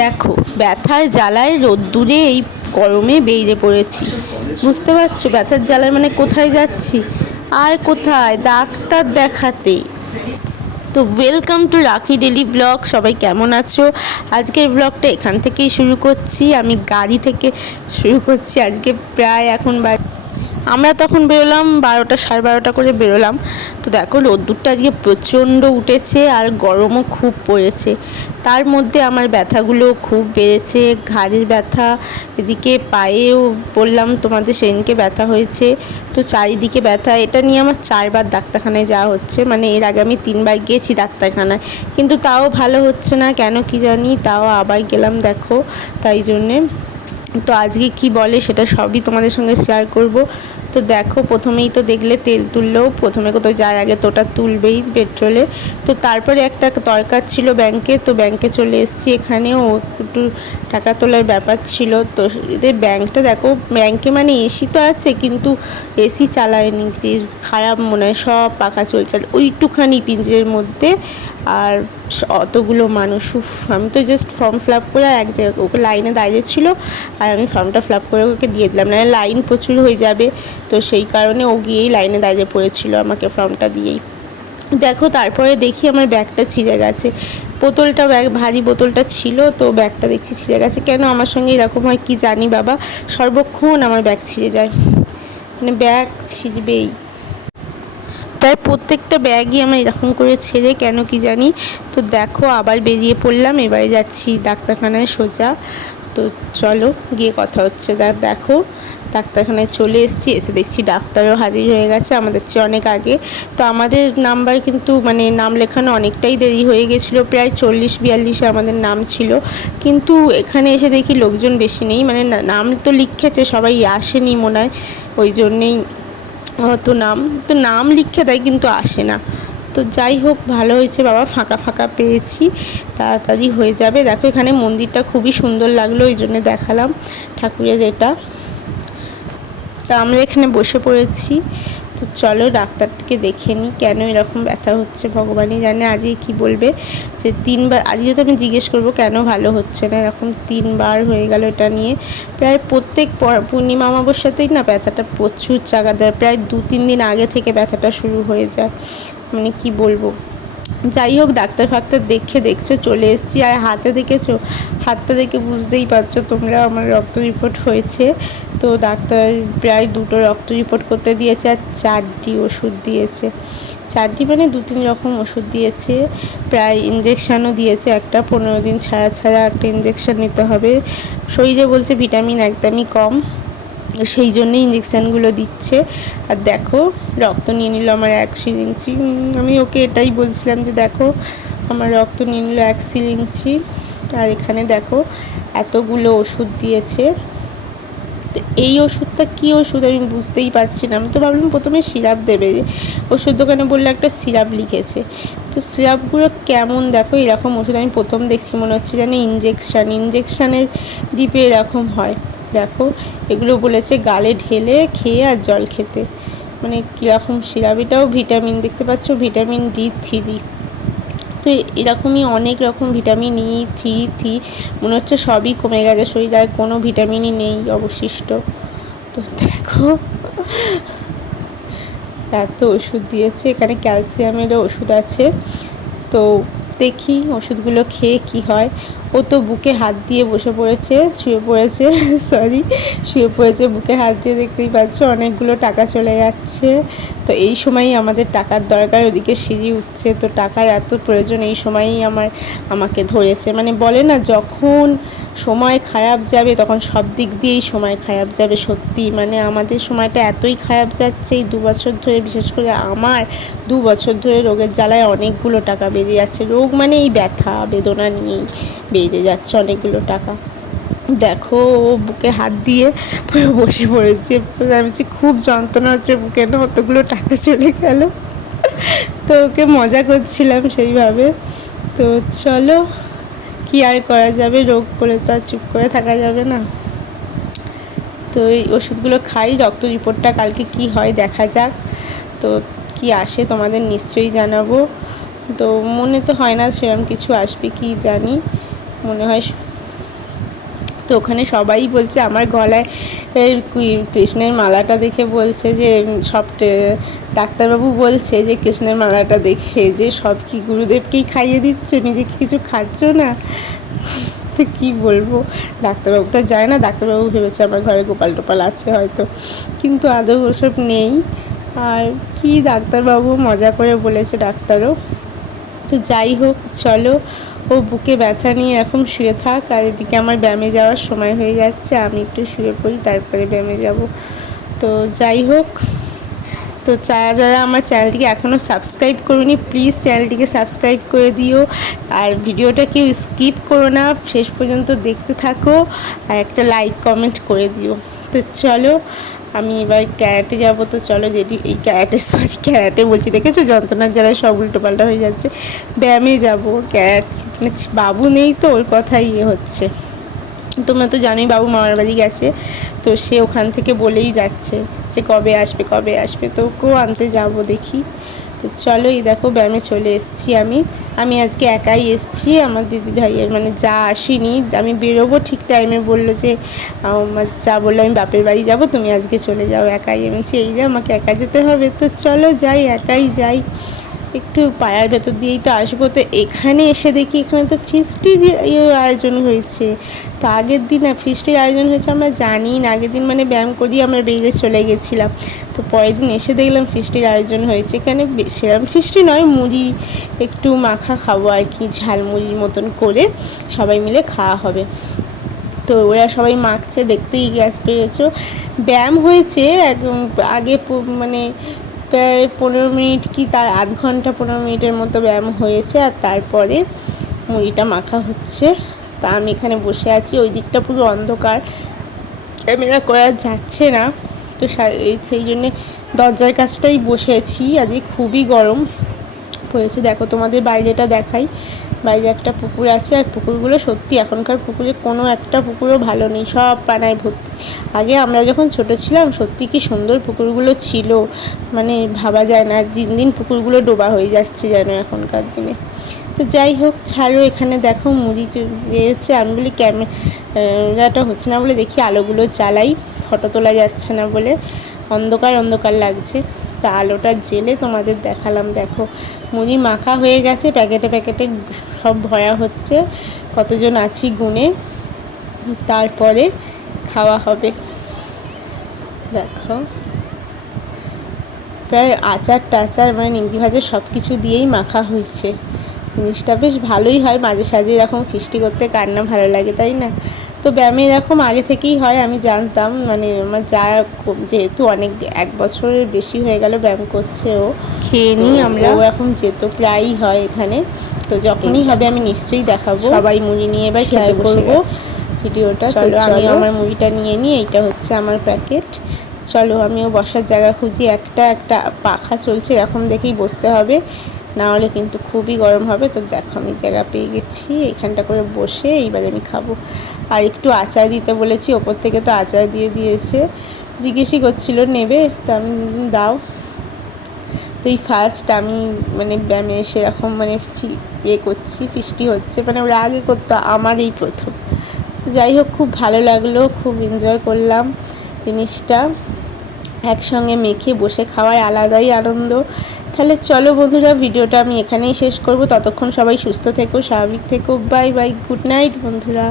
দেখো, ব্যথার জ্বালায় রোদ্দুরে এই গরমে বেরিয়ে পড়েছি। বুঝতে পারছো ব্যথার জ্বালায় মানে কোথায় যাচ্ছি? আর কোথায়? ডাক্তার দেখাতে। তো ওয়েলকাম টু রাখি ডেলি ব্লগ। সবাই কেমন আছো? আজকের ব্লগটা এখান থেকেই শুরু করছি, আমি গাড়ি থেকে শুরু করছি। আজকে প্রায় এখন আমরা তখন বেরোলাম 12টা 12:30 করে বেরোলাম। তো দেখো রোদ্দুরটা আজকে প্রচণ্ড উঠেছে আর গরমও খুব পড়েছে। তার মধ্যে আমার ব্যথাগুলো খুব বেড়েছে, ঘাড়ের ব্যথা, এদিকে পায়েও বললাম তোমাদের সেদিনকে ব্যথা হয়েছে। তো চারিদিকে ব্যথা, এটা নিয়ে আমার 4বার ডাক্তারখানায় যাওয়া হচ্ছে। মানে এর আগে আমি 3বার গেছি ডাক্তারখানায়, কিন্তু তাও ভালো হচ্ছে না কেন কি জানি। তাও আবার গেলাম দেখো, তাই জন্যে। তো আজকে কি বলে সেটা সবই তোমাদের সঙ্গে শেয়ার করব। তো দেখো প্রথমেই তো দেখলে তেল তুললেও, প্রথমে কোথাও যায় আগে তো ওটা তুলবেই পেট্রোলে। তো তারপরে একটা দরকার ছিল ব্যাংকে, তো ব্যাংকে চলে এসেছি। এখানেও একটু টাকা তোলার ব্যাপার ছিল। তো এদের ব্যাংকটা দেখো, ব্যাংকে মানে এসি তো আছে কিন্তু এসি চালায়নি, খারাপ মনে হয়, সব পাখা চলছে ওইটুখানি পিঞ্জের মধ্যে। আর অতগুলো মানুষ, আমি তো জাস্ট ফর্ম ফিল আপ করে এক জায়গায় ওকে লাইনে দাঁড়িয়ে ছিল, আর আমি ফর্মটা ফিল আপ করে ওকে দিয়ে দিলাম, না লাইন প্রচুর হয়ে যাবে। তো সেই কারণে ও গিয়েই লাইনে দাঁড়িয়ে পড়েছিল আমাকে ফর্মটা দিয়েই। দেখো তারপরে দেখি আমার ব্যাগটা ছিঁড়ে গেছে। বোতলটা ভারী বোতলটা ছিল, তো ব্যাগটা দেখছি ছিঁড়ে গেছে। কেন আমার সঙ্গে এরকম হয় কি জানি বাবা, সর্বক্ষণ আমার ব্যাগ ছিঁড়ে যায়, মানে ব্যাগ ছিঁড়বেই। তাই প্রত্যেকটা ব্যাগই আমার এরকম করে ছেড়ে কেন কি জানি। তো দেখো আবার বেরিয়ে পড়লাম, এবারে যাচ্ছি ডাক্তারখানায় সোজা। তো চলো গিয়ে কথা হচ্ছে। দেখো ডাক্তারখানায় চলে এসেছি, এসে দেখছি ডাক্তারও হাজির হয়ে গেছে আমাদের চেয়ে অনেক আগে। তো আমাদের নাম্বার কিন্তু মানে নাম লেখানো অনেকটাই দেরি হয়ে গেছিলো, প্রায় 40-42 আমাদের নাম ছিল। কিন্তু এখানে এসে দেখি লোকজন বেশি নেই, মানে নাম তো লিখেছে, সবাই আসেনি মনে হয়, ওই জন্যেই তো নাম লিখে দেয় কিন্তু আসে না। তো যাই হোক ভালো হয়েছে বাবা, ফাঁকা ফাঁকা পেয়েছি, তাড়াতাড়ি হয়ে যাবে। দেখো এখানে মন্দিরটা খুবই সুন্দর লাগলো, ওই জন্য দেখালাম ঠাকুরের এটা। তা আমরা এখানে বসে পড়েছি। তো চলো ডাক্তারকে দেখে নিই কেন এরকম ব্যথা হচ্ছে, ভগবানই জানে আজকে কি বলবে। যে 3বার, আজকে তো আমি জিজ্ঞেস করবো কেন ভালো হচ্ছে না, এরকম 3বার হয়ে গেল এটা নিয়ে। প্রায় প্রত্যেক পূর্ণিমা অমাবস্যাতেই না ব্যথাটা প্রচুর চাগা দেয়, প্রায় 2-3 দিন আগে থেকে ব্যথাটা শুরু হয়ে যায়, মানে কি বলবো। যাই হোক ডাক্তার ফাক্তার দেখছো চলে এসেছি। আর হাতে দেখেছো, হাতটা দেখে বুঝতেই পারছো তোমরা আমার রক্ত রিপোর্ট হয়েছে। তো ডাক্তার প্রায় 2টো রক্ত রিপোর্ট করতে দিয়েছে আর 4টি ওষুধ দিয়েছে। 4টি মানে 2-3 রকম ওষুধ দিয়েছে, প্রায় ইঞ্জেকশানও দিয়েছে, একটা 15 দিন ছাড়া ছাড়া একটা ইঞ্জেকশান নিতে হবে। শরীরে বলছে ভিটামিন একদমই কম, সেই জন্যই ইঞ্জেকশানগুলো দিচ্ছে। আর দেখো রক্ত নিয়ে নিল আমার 1 সিরিঞ্চি। আমি ওকে এটাই বলছিলাম যে দেখো আমার রক্ত নিয়ে নিল 1 সিরিঞ্চি। আর এখানে দেখো এতগুলো ওষুধ দিয়েছে। তো এই ওষুধটা কী ওষুধ আমি বুঝতেই পারছি না। আমি তো ভাবলাম প্রথমে সিরাপ দেবে, ওষুধ দোকানে বললে একটা সিরাপ লিখেছে। তো সিরাপগুলো কেমন দেখো, এরকম ওষুধ আমি প্রথম দেখছি, মনে হচ্ছে যেন ইঞ্জেকশানের ডিপে এরকম হয়। দেখো এগুলো বলেছে গালে ঢেলে খেয়ে আর জল খেতে, মানে কীরকম সিরাপ। এটাও ভিটামিন, দেখতে পাচ্ছ ভিটামিন D3। তো এরকমই অনেক রকম ভিটামিন E3 মনে হচ্ছে সবই কমে গেছে শরীরে, আর কোনো ভিটামিনই নেই অবশিষ্ট। তো দেখো এত ওষুধ দিয়েছে, এখানে ক্যালসিয়ামেরও ওষুধ আছে। তো দেখি ওষুধগুলো খেয়ে কি হয়। ও তো বুকে হাত দিয়ে বসে পড়েছে, শুয়ে পড়েছে শুয়ে পড়েছে বুকে হাত দিয়ে, দেখতেই পাচ্ছ অনেকগুলো টাকা চলে যাচ্ছে। তো এই সময়ই আমাদের টাকার দরকার, ওদিকে সিঁড়ি উঠছে, তো টাকার এত প্রয়োজন, এই সময়ই আমাকে ধরেছে। মানে বলে না যখন সময় খারাপ যাবে তখন সব দিক দিয়েই সময় খারাপ যাবে, সত্যি মানে আমাদের সময়টা এতই খারাপ যাচ্ছে এই 2 বছর ধরে। বিশেষ করে আমার 2 বছর ধরে রোগের জ্বালায় অনেকগুলো টাকা বেড়ে যাচ্ছে। রোগ মানে এই ব্যথা বেদনা নিয়েই বেড়ে যাচ্ছে অনেকগুলো টাকা। দেখো ও বুকে হাত দিয়ে বসে পড়েছে, আমি খুব যন্ত্রণা হচ্ছে বুকে, না অতগুলো টাকা চলে গেল। তো ওকে মজা করছিলাম সেইভাবে। তো চলো কি আর করা যাবে, রোগ বলে তো আর চুপ করে থাকা যাবে না। তো এই ওষুধগুলো খাই, রক্ত রিপোর্টটা কালকে কি হয় দেখা যাক। তো কি আসে তোমাদের নিশ্চয়ই জানাবো। তো মনে তো হয় না সেরকম কিছু আসবে, কি জানি, মনে হয় তো ওখানে সবাই বলছে আমার গলায় কৃষ্ণের মালাটা দেখে বলছে যে ডাক্তারবাবু বলছে যে কৃষ্ণের মালাটা দেখে যে সব কি গুরুদেবকেই খাইয়ে দিচ্ছ, নিজেকে কিছু খাচ্ছ না। তো কী বলবো, ডাক্তারবাবু তো যায় না, ডাক্তারবাবু ভেবেছে আমার ঘরে গোপাল টোপাল আছে হয়তো, কিন্তু আদৌ ওসব নেই। আর কি ডাক্তারবাবু মজা করে বলেছে ডাক্তারও। তো যাই হোক, চলো, ও বুকে ব্যথা নিয়ে এখন শুয়ে থাক, আর এদিকে আমার ব্যায়ামে যাওয়ার সময় হয়ে যাচ্ছে, আমি একটু শুয়ে পড়ি, তারপরে ব্যায়ামে যাব। তো যাই হোক, তো যারা আমার চ্যানেলটিকে এখনও সাবস্ক্রাইব করোনি, প্লিজ চ্যানেলটিকে সাবস্ক্রাইব করে দিও, আর ভিডিওটা কেউ স্কিপ করো না, শেষ পর্যন্ত দেখতে থাকো, আর একটা লাইক কমেন্ট করে দিও। তো চলো, আমি এবার ক্যারাটে যাবো। তো চলো রেডি, এই ক্যারাটে বলছি, দেখেছো যন্ত্রণার জ্বালায় সব উল্টোপাল্টা হয়ে যাচ্ছে। ব্যায়ামে যাবো, বাবু নেই তো ওর কথাই হচ্ছে। তোমরা তো জানোই বাবু মামার বাড়ি গেছে, তো সে ওখান থেকে বলেই যাচ্ছে যে কবে আসবে, তো ওকেও আনতে যাব দেখি। তো চলো, এই দেখো ব্যায়ামে চলে এসেছি। আমি আজকে একাই এসেছি, আমার দিদি ভাইয়ের মানে যা আসেনি। আমি বেরোবো ঠিক টাইমে, বললো যে যা বললো আমি বাপের বাড়ি যাব, তুমি আজকে চলে যাও, একাই এনেছি, এই যে আমাকে একা যেতে হবে। তো চলো যাই, একাই যাই, একটু পাড়ার ভেতর দিয়েই তো আসবো। তো এখানে এসে দেখি এখানে তো ফিস্টির আয়োজন হয়েছে। তো আগের দিন ফিস্টির আয়োজন হয়েছে আমরা জানি না, আগের দিন মানে ব্যায়াম করি আমরা বেরিয়ে চলে গেছিলাম। তো পরের দিন এসে দেখলাম ফিস্টির আয়োজন হয়েছে। এখানে সেরকম ফিস্টি নয়, মুড়ি একটু মাখা খাবো আর কি, ঝালমুড়ির মতন করে সবাই মিলে খাওয়া হবে। তো ওরা সবাই মাখছে, দেখতেই গ্যাস পেয়েছো। ব্যায়াম হয়েছে আগে মানে প্রায় 15 মিনিট কি তার আধ ঘন্টা 15 মিনিটের মতো ব্যায়াম হয়েছে, আর তারপরে মুড়িটা মাখা হচ্ছে। তা আমি এখানে বসে আছি, ওই দিকটা পুরো অন্ধকার, ক্যামেরা করা যাচ্ছে না, তো সেই জন্যে দরজার কাছটাই বসেছি। আজকে খুবই গরম পড়েছে। দেখো তোমাদের বাইরেটা দেখাই, বাইরে একটা পুকুর আছে, আর পুকুরগুলো সত্যি এখনকার পুকুরে কোনো একটা পুকুরও ভালো নেই, সব পানায় ভর্তি। আগে আমরা যখন ছোট ছিলাম সত্যি কি সুন্দর পুকুরগুলো ছিল, মানে ভাবা যায় না, দিন দিন পুকুরগুলো ডোবা হয়ে যাচ্ছে যেন এখনকার দিনে। তো যাই হোক, ছাড়ো, এখানে দেখো মুড়ি হচ্ছে, আমি বলি ক্যামেরাটা হচ্ছে না বলে দেখি আলোগুলো জ্বালাই, ফটো তোলা যাচ্ছে না বলে, অন্ধকার লাগছে। তা আলোটা জেলে তোমাদের দেখালাম। দেখো মুড়ি মাখা হয়ে গেছে, প্যাকেটে সব ভরা হচ্ছে, কতজন আছি গুনে, তারপরে খাওয়া হবে। দেখো প্রায় আচার টাচার মানে নিমকি ভাজা সব কিছু দিয়েই মাখা হয়েছে। জিনিসটা বেশ ভালোই হয়, মাঝে সাঝে এরকম ফিস্টি করতে কার না ভালো লাগে, তাই না? তো ব্যায়ামে এরকম আগে থেকেই হয়, আমি জানতাম, মানে আমার যা যেহেতু অনেক 1 বছরের বেশি হয়ে গেল ব্যায়াম করছে, ও খেয়ে নিই আমরা, ও এখন যেত প্রায়ই হয় এখানে। তো যখনই হবে আমি নিশ্চয়ই দেখাবো, সবাই মুড়ি নিয়ে এবার খেতে করবো ভিডিওটা। চলো আমি আমার মুড়িটা নিয়ে নিই, এইটা হচ্ছে আমার প্যাকেট। চলো আমিও বসার জায়গা খুঁজি, একটা পাখা চলছে এরকম দেখেই বসতে হবে, না হলে কিন্তু খুবই গরম হবে। তো দেখো আমি জায়গা পেয়ে গেছি, এইখানটা করে বসে এইবারে আমি খাবো। আর একটু আচার দিতে বলেছি, ওপর থেকে তো আচার দিয়ে দিয়েছে, জিজ্ঞেসই করছিল নেবে, তো আমি দাও। তো এই ফার্স্ট আমি মানে ব্যায়ামে সেরকম মানে করছি, ফিস্টি হচ্ছে, মানে ওরা আগে করতো, আমার এই প্রথম। তো যাই হোক, খুব ভালো লাগলো, খুব এনজয় করলাম জিনিসটা, একসঙ্গে মেখে বসে খাওয়ায় আলাদাই আনন্দ। তাহলে চলো বন্ধুরা, ভিডিওটা আমি এখানেই শেষ করব। ততক্ষণ সবাই সুস্থ থেকো, স্বাভাবিক থেকো, বাই বাই, গুড নাইট বন্ধুরা।